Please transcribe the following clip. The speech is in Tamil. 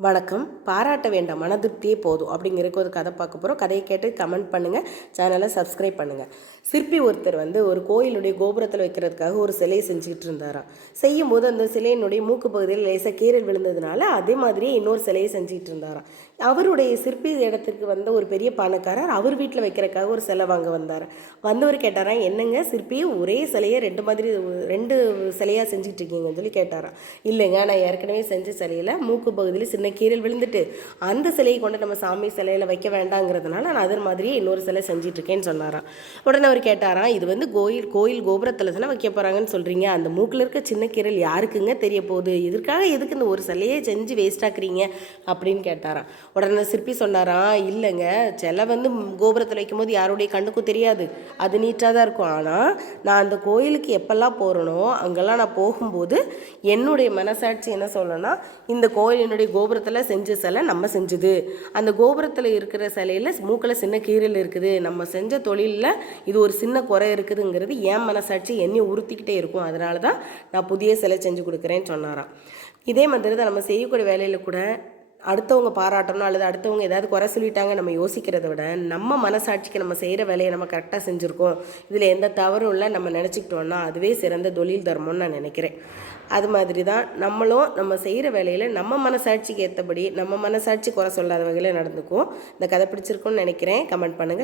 வணக்கம். பாராட்ட வேண்டாம், மனதிருப்தியே போதும் அப்படிங்கிறதுக்கு ஒரு கதை பார்க்க போகிறோம். கதையை கேட்டு கமெண்ட் பண்ணுங்கள், சேனலை சப்ஸ்கிரைப் பண்ணுங்கள். சிற்பி ஒருத்தர் ஒரு கோயிலுடைய கோபுரத்தில் வைக்கிறதுக்காக ஒரு சிலையை செஞ்சுக்கிட்டு இருந்தாராம். செய்யும்போது அந்த சிலையினுடைய மூக்கு பகுதியில் லேசாக கீறல் விழுந்ததுனால அதே மாதிரியே இன்னொரு சிலையை செஞ்சுக்கிட்டு இருந்தாராம். அவருடைய சிற்பி இடத்துக்கு வந்த ஒரு பெரிய பணக்காரர் அவர் வீட்டில் வைக்கிறதுக்காக ஒரு சிலை வாங்க வந்தார். வந்தவர் கேட்டாராம், என்னங்க சிற்பி ஒரே சிலையை ரெண்டு சிலையாக செஞ்சுட்டு இருக்கீங்கன்னு சொல்லி கேட்டாராம். இல்லைங்க, நான் ஏற்கனவே செஞ்ச சிலையில் மூக்கு பகுதியில் சின்ன கீரல் விழுந்துட்டு அந்த சிலையை கொண்டு நம்ம சாமி சிலையில் வைக்க வேண்டாங்கிறதுனால நான் அதே மாதிரியே இன்னொரு சிலை செஞ்சிட்ருக்கேன்னு சொன்னாராம். உடனே அவர் கேட்டாராம், இது கோயில் கோபுரத்தில் தானே வைக்க போகிறாங்கன்னு சொல்கிறீங்க, அந்த மூக்கில் இருக்க சின்ன கீரல் யாருக்குங்க தெரிய போகுது, எதுக்கு இந்த ஒரு சிலையே செஞ்சு வேஸ்டாக்குறீங்க அப்படின்னு கேட்டாராம். உடனே சிற்பி சொன்னாராம், இல்லைங்க, சிலை கோபுரத்தில் வைக்கும்போது யாருடைய கண்ணுக்கும் தெரியாது, அது நீட்டாக தான் இருக்கும். ஆனால் நான் அந்த கோயிலுக்கு எப்பெல்லாம் போகிறனோ அங்கெல்லாம் நான் போகும்போது என்னுடைய மனசாட்சி என்ன சொல்லணும்னா, இந்த கோயிலினுடைய கோபுரத்தில் செஞ்ச சிலை நம்ம செஞ்சது, அந்த கோபுரத்தில் இருக்கிற சிலையில் மூக்கில் சின்ன கீரல் இருக்குது, நம்ம செஞ்ச தொழிலில் இது ஒரு சின்ன குறை இருக்குதுங்கிறது என் மனசாட்சி என்னை உறுத்திக்கிட்டே இருக்கும், அதனால தான் நான் புதிய சிலை செஞ்சு கொடுக்குறேன்னு சொன்னாராம். இதே மாதிரி தான் நம்ம செய்யக்கூடிய வேலையில் கூட அடுத்தவங்க பாராட்டணும் அல்லது அடுத்தவங்க ஏதாவது குறை சொல்லிட்டாங்க நம்ம யோசிக்கிறத விட நம்ம மனசாட்சிக்கு நம்ம செய்கிற வேலையை நம்ம கரெக்டாக செஞ்சுருக்கோம், இதில் எந்த தவறும் இல்லை நம்ம நினச்சிக்கிட்டோன்னா அதுவே சிறந்த தொழில் தர்மம்னு நான் நினைக்கிறேன். அது மாதிரி தான் நம்மளும் நம்ம செய்கிற வேலையில் நம்ம மனசாட்சிக்கு ஏற்றபடி நம்ம மனசாட்சி குறை சொல்லாத வகையில் நடந்துக்குவோம். இந்த கதை பிடிச்சிருக்குன்னு நினைக்கிறேன். கமெண்ட் பண்ணுங்கள்.